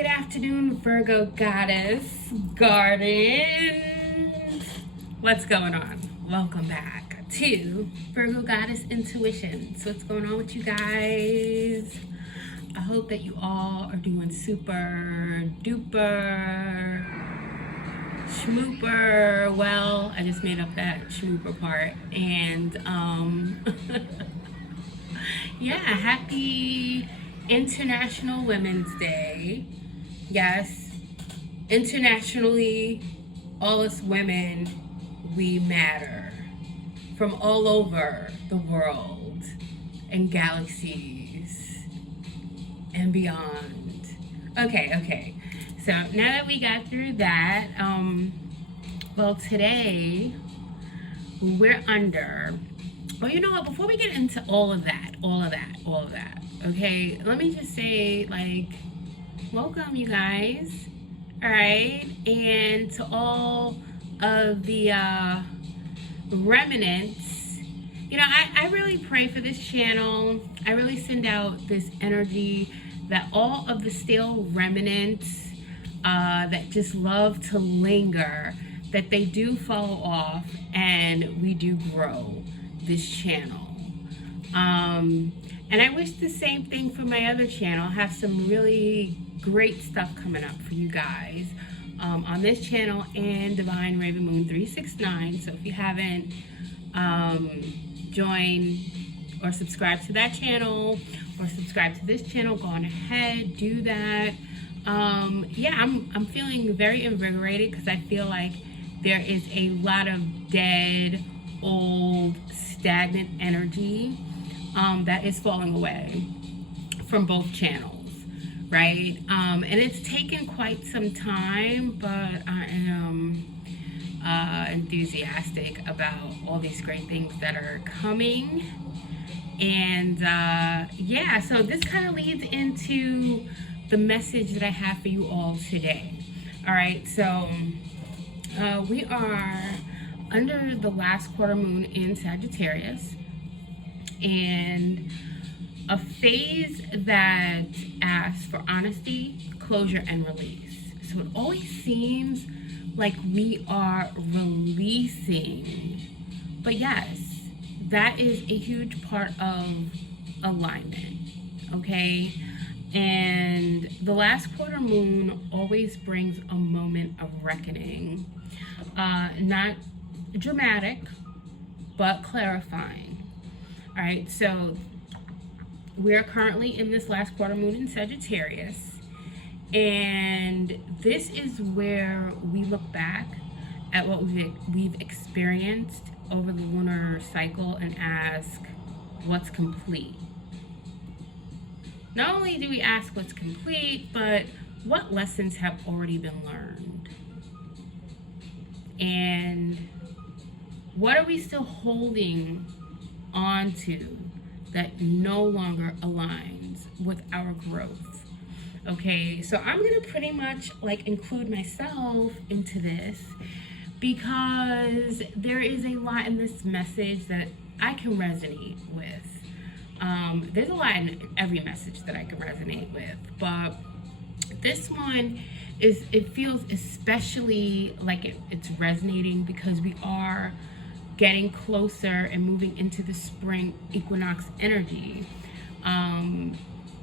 good afternoon, Virgo goddess, gardens. What's going on? Welcome back to Virgo Goddess Intuition. So what's going on with you guys? I hope that you all are doing super duper schmooper. Well, I just made up that schmooper part. And yeah, happy International Women's Day. Yes, internationally, all us women, we matter. From all over the world and galaxies and beyond. Okay. So now that we got through that, well, today we're under. Well, you know what? Before we get into all of that, okay, let me just say, like, welcome, you guys. All right, and to all of the remnants, you know, I really pray for this channel. I really send out this energy that all of the stale remnants that just love to linger, that they do fall off and we do grow this channel. And I wish the same thing for my other channel. I have some really great stuff coming up for you guys on this channel and Divine Raven Moon 369. So if you haven't joined or subscribed to that channel or subscribe to this channel, go on ahead, do that. Yeah, I'm feeling very invigorated because I feel like there is a lot of dead, old, stagnant energy that is falling away from both channels, right? And it's taken quite some time, but I am enthusiastic about all these great things that are coming. And yeah, so this kind of leads into the message that I have for you all today. All right, so we are under the last quarter moon in Sagittarius, and a phase that asks for honesty, closure, and release. So it always seems like we are releasing, but yes, that is a huge part of alignment, okay? And the last quarter moon always brings a moment of reckoning, not dramatic, but clarifying. All right, so we're currently in this last quarter moon in Sagittarius, and this is where we look back at what we've experienced over the lunar cycle and ask, what's complete? Not only do we ask what's complete, but what lessons have already been learned? And what are we still holding on to that no longer aligns with our growth? Okay, so I'm gonna pretty much like include myself into this because there is a lot in this message that I can resonate with. There's a lot in every message that I can resonate with, but this one it feels especially like it's resonating because we are getting closer and moving into the spring equinox energy. And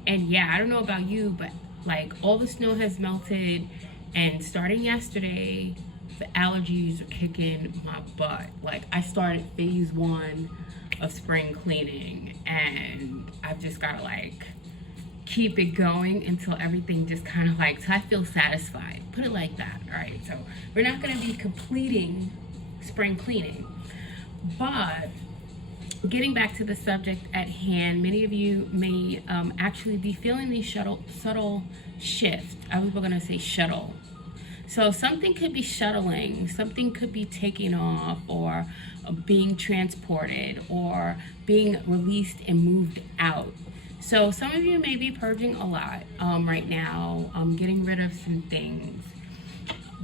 yeah, I don't know about you, but like all the snow has melted, and starting yesterday, the allergies are kicking my butt. Like I started phase 1 of spring cleaning, and I've just gotta like keep it going until everything just kind of like, so I feel satisfied. Put it like that. All right, so we're not gonna be completing spring cleaning, but getting back to the subject at hand, many of you may actually be feeling these subtle shifts. I was gonna say shuttle. So something could be shuttling, something could be taking off or being transported or being released and moved out. So some of you may be purging a lot right now, getting rid of some things.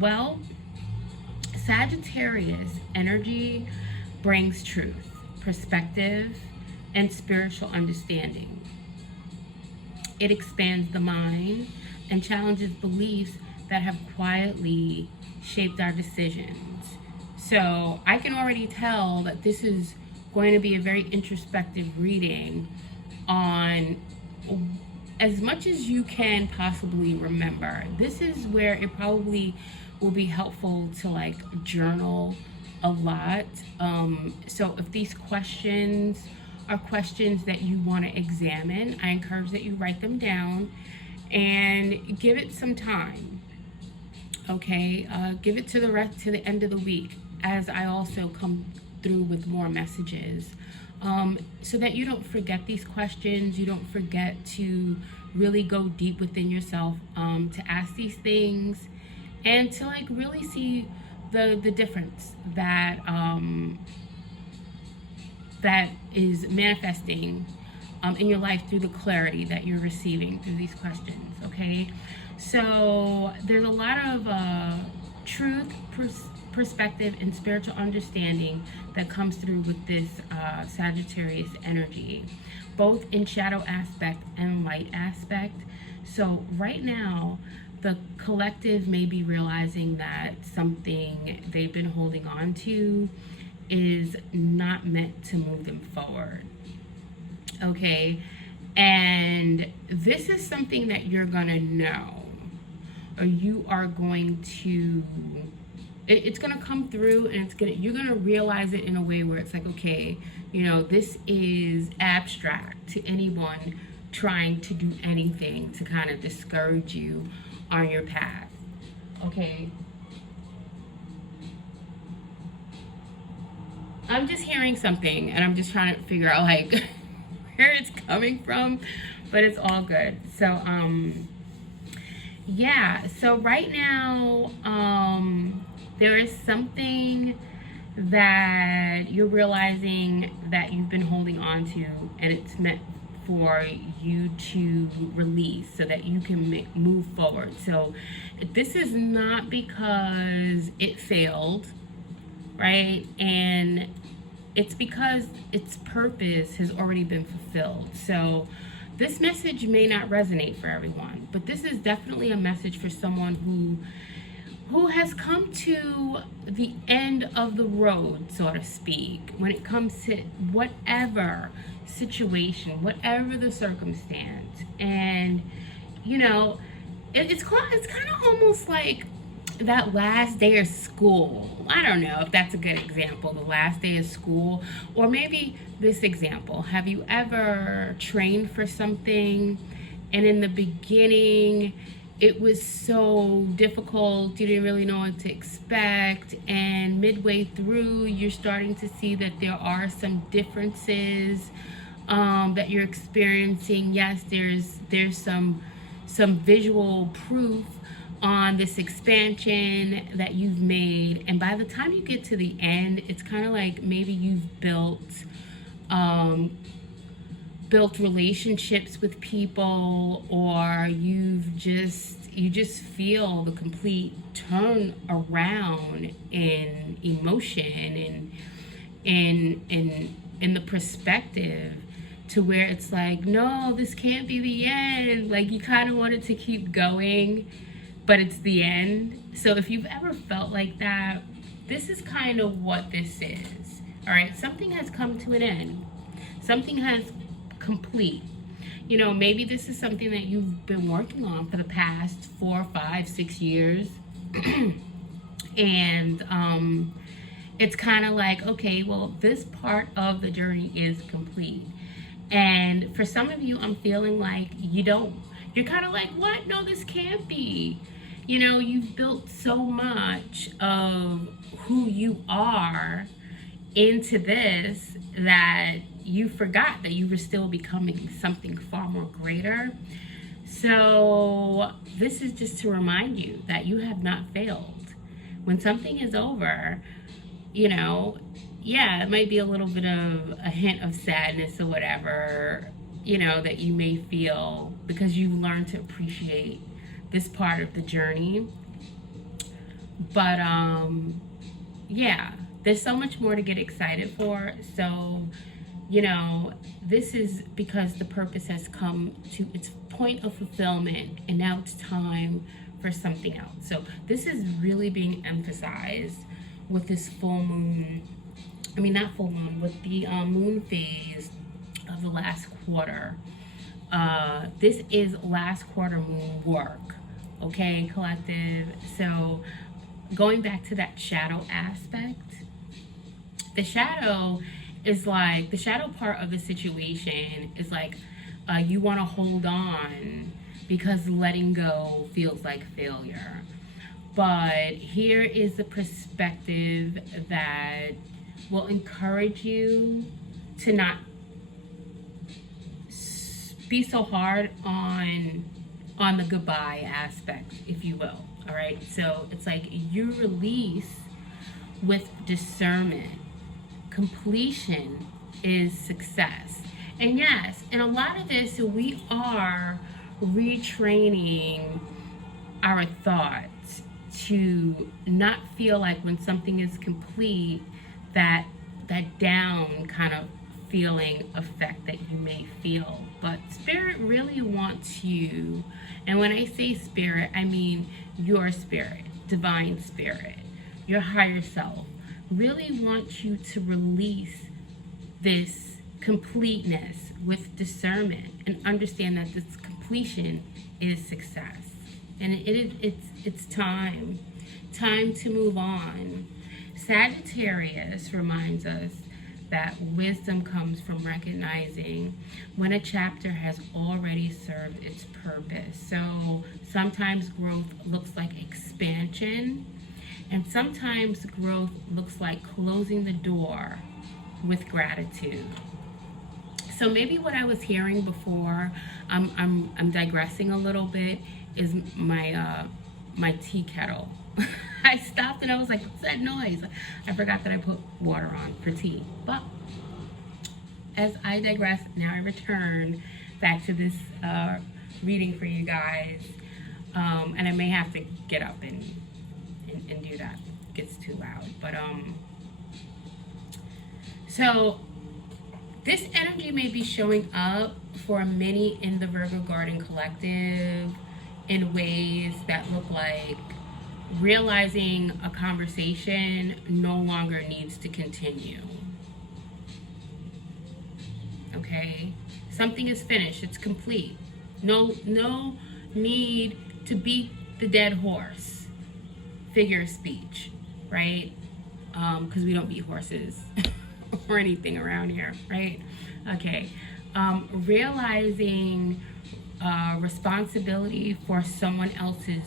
Well, Sagittarius energy brings truth, perspective, and spiritual understanding. It expands the mind and challenges beliefs that have quietly shaped our decisions. So I can already tell that this is going to be a very introspective reading on as much as you can possibly remember. This is where it probably will be helpful to like journal a lot. So if these questions are questions that you want to examine, I encourage that you write them down and give it some time. Okay, give it to the end of the week, as I also come through with more messages, so that you don't forget these questions. You don't forget to really go deep within yourself, to ask these things, and to like really see the difference that that is manifesting in your life through the clarity that you're receiving through these questions. Okay, so there's a lot of truth, perspective, and spiritual understanding that comes through with this Sagittarius energy, both in shadow aspect and light aspect. So right now, the collective may be realizing that something they've been holding on to is not meant to move them forward. Okay, and this is something that you're gonna know, or you are going to, it's gonna come through, and you're gonna realize it in a way where it's like, okay, you know, this is abstract to anyone trying to do anything to kind of discourage you on your path. Okay, I'm just hearing something and I'm just trying to figure out like where it's coming from, but it's all good. So yeah, so right now there is something that you're realizing that you've been holding on to, and it's meant for you to release so that you can move forward. So this is not because it failed, right? And it's because its purpose has already been fulfilled. So this message may not resonate for everyone, but this is definitely a message for someone who has come to the end of the road, so to speak, when it comes to whatever situation, whatever the circumstance. And you know, it's kind of almost like that last day of school. I don't know if that's a good example, the last day of school, or maybe this example. Have you ever trained for something and in the beginning it was so difficult, you didn't really know what to expect, and midway through you're starting to see that there are some differences that you're experiencing? Yes, there's some visual proof on this expansion that you've made, and by the time you get to the end, it's kind of like maybe you've built relationships with people, or you just feel the complete turn around in emotion and in the perspective, to where it's like, no, this can't be the end. Like, you kind of wanted to keep going, but it's the end. So if you've ever felt like that, this is kind of what this is. All right, something has come to an end. Something has complete. You know, maybe this is something that you've been working on for the past 4, 5, 6 years. And it's kind of like, okay, well, this part of the journey is complete. And for some of you, I'm feeling like you're kind of like, what? No, this can't be. You know, you've built so much of who you are into this that you forgot that you were still becoming something far more greater. So this is just to remind you that you have not failed. When something is over, you know, yeah, it might be a little bit of a hint of sadness or whatever, you know, that you may feel because you've learned to appreciate this part of the journey. But yeah, there's so much more to get excited for. So, you know, this is because the purpose has come to its point of fulfillment, and now it's time for something else. So this is really being emphasized with this full moon. I mean, not full moon, with the moon phase of the last quarter. This is last quarter moon work, okay, collective? So going back to that shadow aspect, the shadow is like, the shadow part of the situation is like, you want to hold on because letting go feels like failure. But here is the perspective that will encourage you to not be so hard on the goodbye aspect, if you will. All right, so it's like you release with discernment. Completion is success. And yes, in a lot of this, we are retraining our thoughts to not feel like when something is complete, that down kind of feeling effect that you may feel. But spirit really wants you, and when I say spirit, I mean your spirit, divine spirit, your higher self, really wants you to release this completeness with discernment and understand that this completion is success. And it's time to move on. Sagittarius reminds us that wisdom comes from recognizing when a chapter has already served its purpose. So sometimes growth looks like expansion, and sometimes growth looks like closing the door with gratitude. So maybe what I was hearing before, I'm digressing a little bit, is my tea kettle. I stopped and I was like, what's that noise? I forgot that I put water on for tea. But as I digress, now I return back to this reading for you guys. And I may have to get up and do that. It gets too loud. But so this energy may be showing up for many in the Virgo Garden Collective in ways that look like realizing a conversation no longer needs to continue. Okay? Something is finished. It's complete. No need to beat the dead horse. Figure of speech, right? Because we don't beat horses or anything around here, right? Okay. Realizing responsibility for someone else's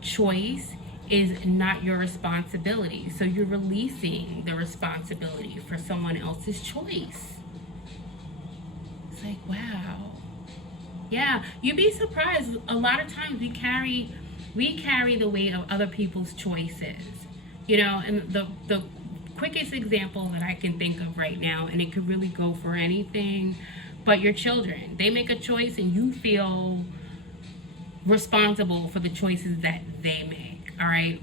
choice is not your responsibility. So you're releasing the responsibility for someone else's choice. It's like, wow. Yeah, you'd be surprised. A lot of times we carry the weight of other people's choices. You know, and the quickest example that I can think of right now, and it could really go for anything, but your children, they make a choice and you feel responsible for the choices that they make. All right,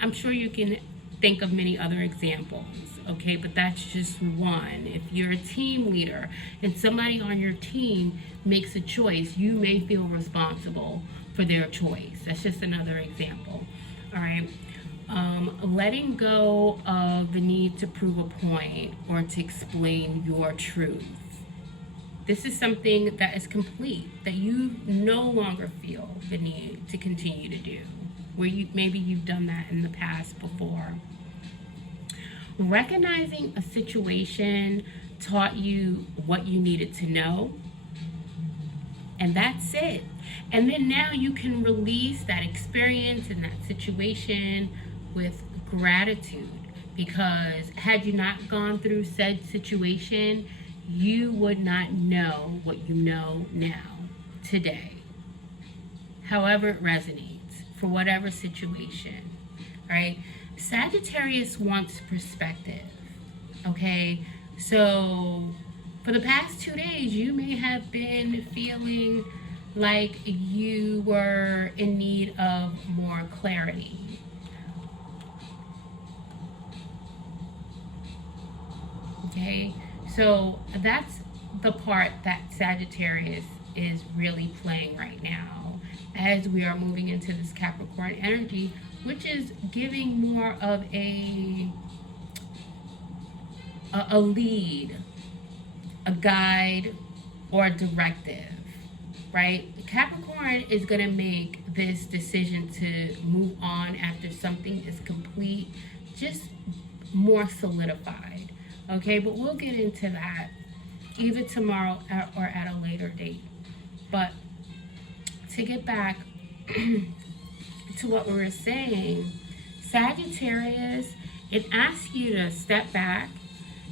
I'm sure you can think of many other examples, okay, but that's just one. If you're a team leader and somebody on your team makes a choice, you may feel responsible for their choice. That's just another example. All right. Letting go of the need to prove a point or to explain your truth. This is something that is complete, that you no longer feel the need to continue to do, where maybe you've done that in the past before. Recognizing a situation taught you what you needed to know, and that's it. And then now you can release that experience and that situation with gratitude, because had you not gone through said situation, you would not know what you know now, today. However it resonates, for whatever situation, right? Sagittarius wants perspective, okay? So for the past 2 days, you may have been feeling like you were in need of more clarity. Okay, so that's the part that Sagittarius is really playing right now as we are moving into this Capricorn energy, which is giving more of a lead, a guide, or a directive, right? Capricorn is going to make this decision to move on after something is complete, just more solidified, okay? But we'll get into that either tomorrow or at a later date. But to get back to what we were saying, Sagittarius, it asks you to step back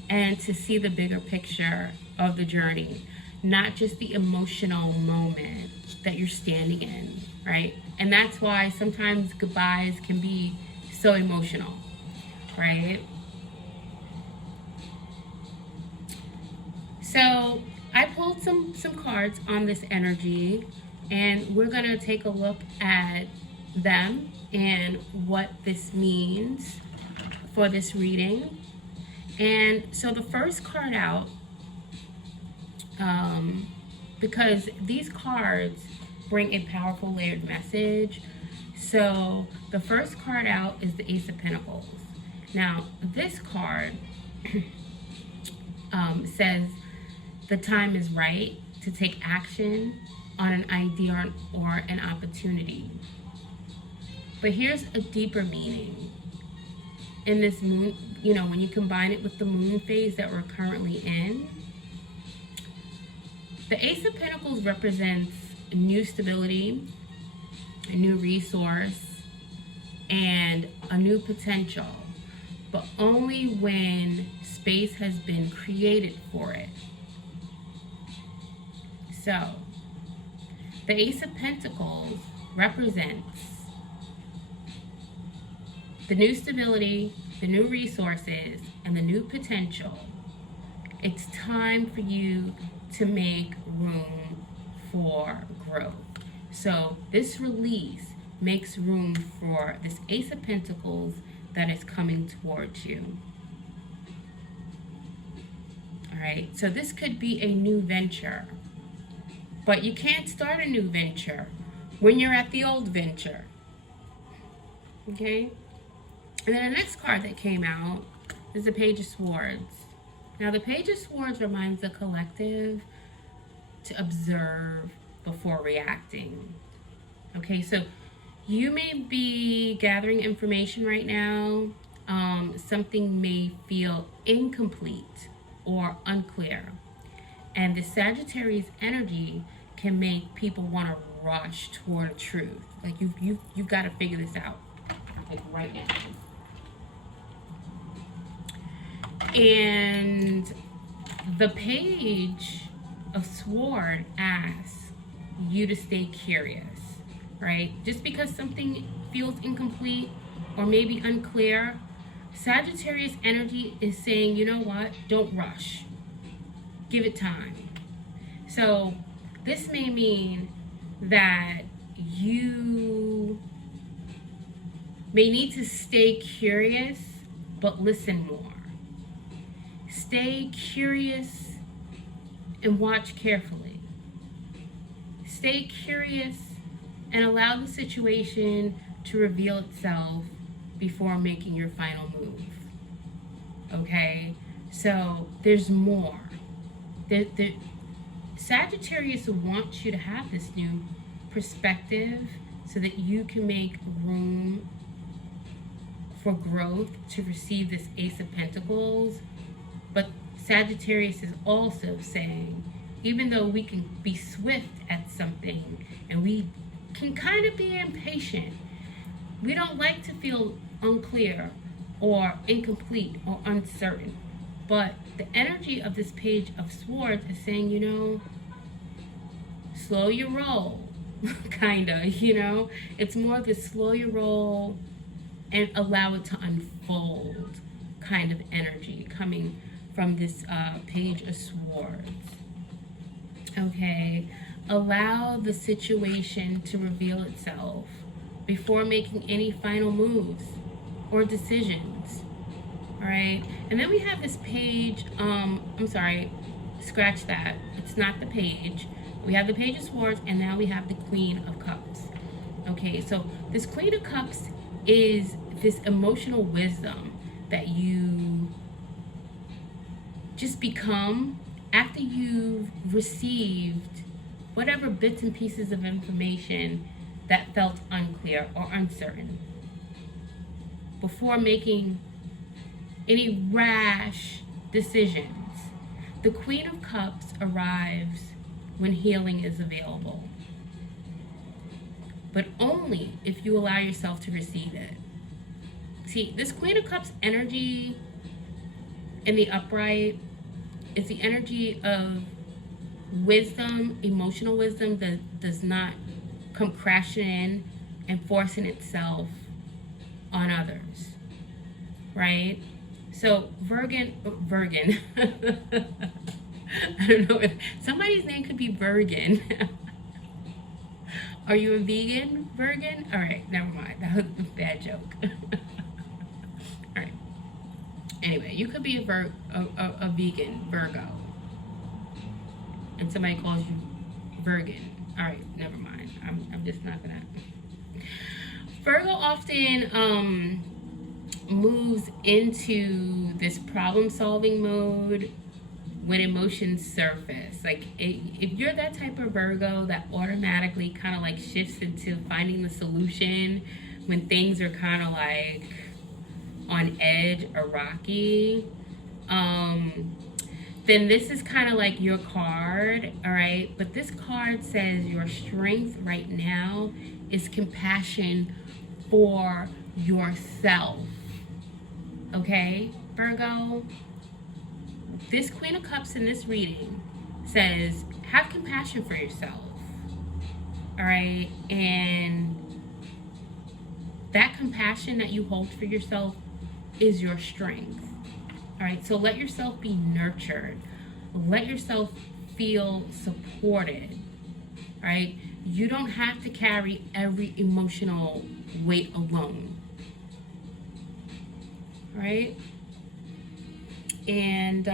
and to see the bigger picture of the journey, not just the emotional moment that you're standing in, right? And that's why sometimes goodbyes can be so emotional, right? So I pulled some cards on this energy, and we're going to take a look at them and what this means for this reading. And so the first card out, because these cards bring a powerful layered message. So the first card out is the Ace of Pentacles. Now, this card says the time is right to take action on an idea or an opportunity. But here's a deeper meaning. In this moon, you know, when you combine it with the moon phase that we're currently in, the Ace of Pentacles represents new stability, a new resource, and a new potential, but only when space has been created for it. So, the Ace of Pentacles represents the new stability, the new resources, and the new potential. It's time for you to make room for growth. So this release makes room for this Ace of Pentacles that is coming towards you. All right, so this could be a new venture, but you can't start a new venture when you're at the old venture. Okay? And then the next card that came out is the Page of Swords. Now, the Page of Swords reminds the collective to observe before reacting. Okay, so you may be gathering information right now. Something may feel incomplete or unclear. And the Sagittarius energy can make people want to rush toward truth. Like you've got to figure this out, like right now. And the Page of Swords asks you to stay curious, right? Just because something feels incomplete or maybe unclear, Sagittarius energy is saying, you know what? Don't rush. Give it time. So this may mean that you may need to stay curious, but listen more. Stay curious and watch carefully. Stay curious and allow the situation to reveal itself before making your final move. Okay? So there's more. The Sagittarius wants you to have this new perspective so that you can make room for growth to receive this Ace of Pentacles. But Sagittarius is also saying, even though we can be swift at something and we can kind of be impatient, we don't like to feel unclear or incomplete or uncertain. But the energy of this Page of Swords is saying, you know, slow your roll, kind of, you know. It's more of the slow your roll and allow it to unfold kind of energy coming from this Page of Swords. Okay, allow the situation to reveal itself before making any final moves or decisions. All right, and then we have this Page, I'm sorry, scratch that. It's not the Page. We have the Page of Swords, and now we have the Queen of Cups. Okay, so this Queen of Cups is this emotional wisdom that you just become after you've received whatever bits and pieces of information that felt unclear or uncertain before making any rash decisions. The Queen of Cups arrives when healing is available, but only if you allow yourself to receive it. See, this Queen of Cups energy in the upright is the energy of wisdom, emotional wisdom that does not come crashing in and forcing itself on others, right? So Virgo, I don't know if somebody's name could be Virgo. Are you a vegan, Virgo? All right, never mind. That was a bad joke. All right. Anyway, you could be a vegan, Virgo, and somebody calls you Virgo. All right, never mind. I'm just not gonna. Virgo often moves into this problem-solving mode when emotions surface. Like, if you're that type of Virgo that automatically kind of like shifts into finding the solution when things are kind of like on edge or rocky, then this is kind of like your card, all right? But this card says your strength right now is compassion for yourself, okay, Virgo? This Queen of Cups in this reading says, have compassion for yourself, all right? And that compassion that you hold for yourself is your strength, all right? So let yourself be nurtured. Let yourself feel supported, all right? You don't have to carry every emotional weight alone, right? And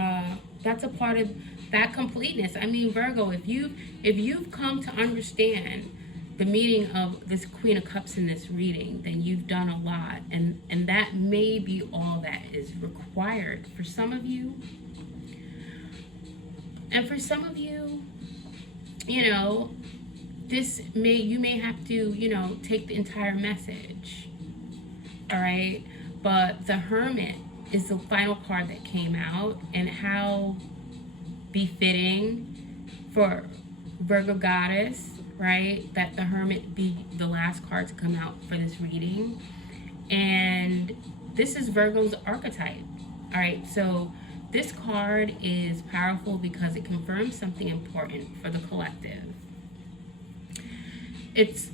that's a part of that completeness. I mean, Virgo, if you've come to understand the meaning of this Queen of Cups in this reading, then you've done a lot, and that may be all that is required for some of you. And for some of you, you know, you may have to, you know, take the entire message, all right? But the Hermit is the final card that came out, and how befitting for Virgo goddess, right, that the Hermit be the last card to come out for this reading. And this is Virgo's archetype, all right? So this card is powerful because it confirms something important for the collective. It's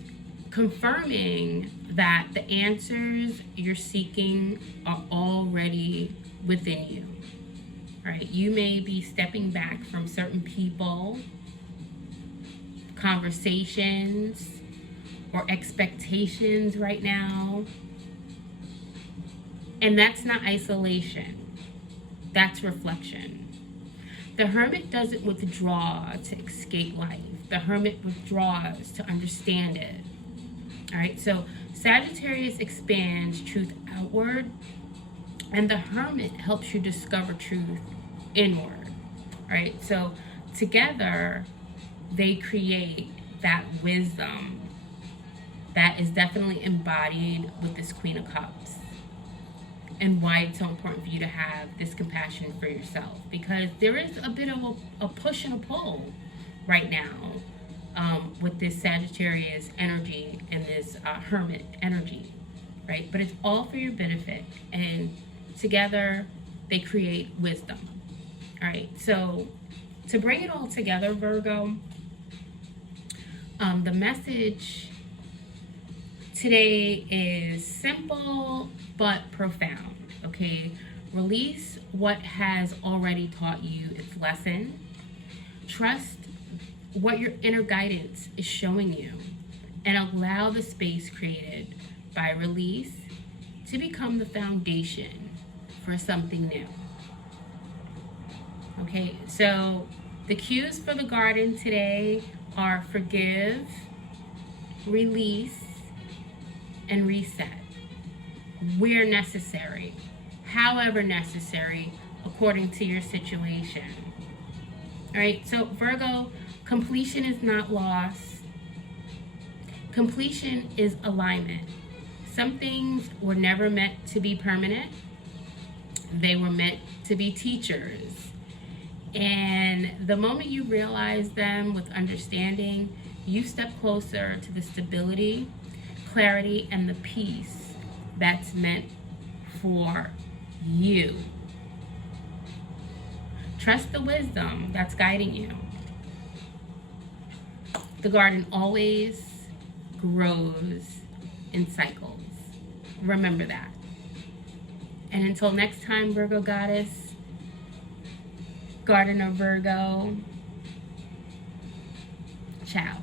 confirming that the answers you're seeking are already within you. All right, you may be stepping back from certain people, conversations, or expectations right now. And that's not isolation. That's reflection. The Hermit doesn't withdraw to escape life. The Hermit withdraws to understand it. All right, so Sagittarius expands truth outward, and the Hermit helps you discover truth inward. All right, so together they create that wisdom that is definitely embodied with this Queen of Cups, and why it's so important for you to have this compassion for yourself, because there is a bit of a push and a pull right now with this Sagittarius energy and this Hermit energy, right? But it's all for your benefit, and together they create wisdom. All right, so to bring it all together, Virgo, the message today is simple but profound, okay? Release what has already taught you its lesson. Trust what your inner guidance is showing you, and allow the space created by release to become the foundation for something new. Okay, so the cues for the garden today are forgive, release, and reset where necessary, however necessary, according to your situation. All right, so Virgo, completion is not loss. Completion is alignment. Some things were never meant to be permanent. They were meant to be teachers. And the moment you realize them with understanding, you step closer to the stability, clarity, and the peace that's meant for you. Trust the wisdom that's guiding you. The garden always grows in cycles. Remember that. And until next time, Virgo goddess, Garden of Virgo, ciao.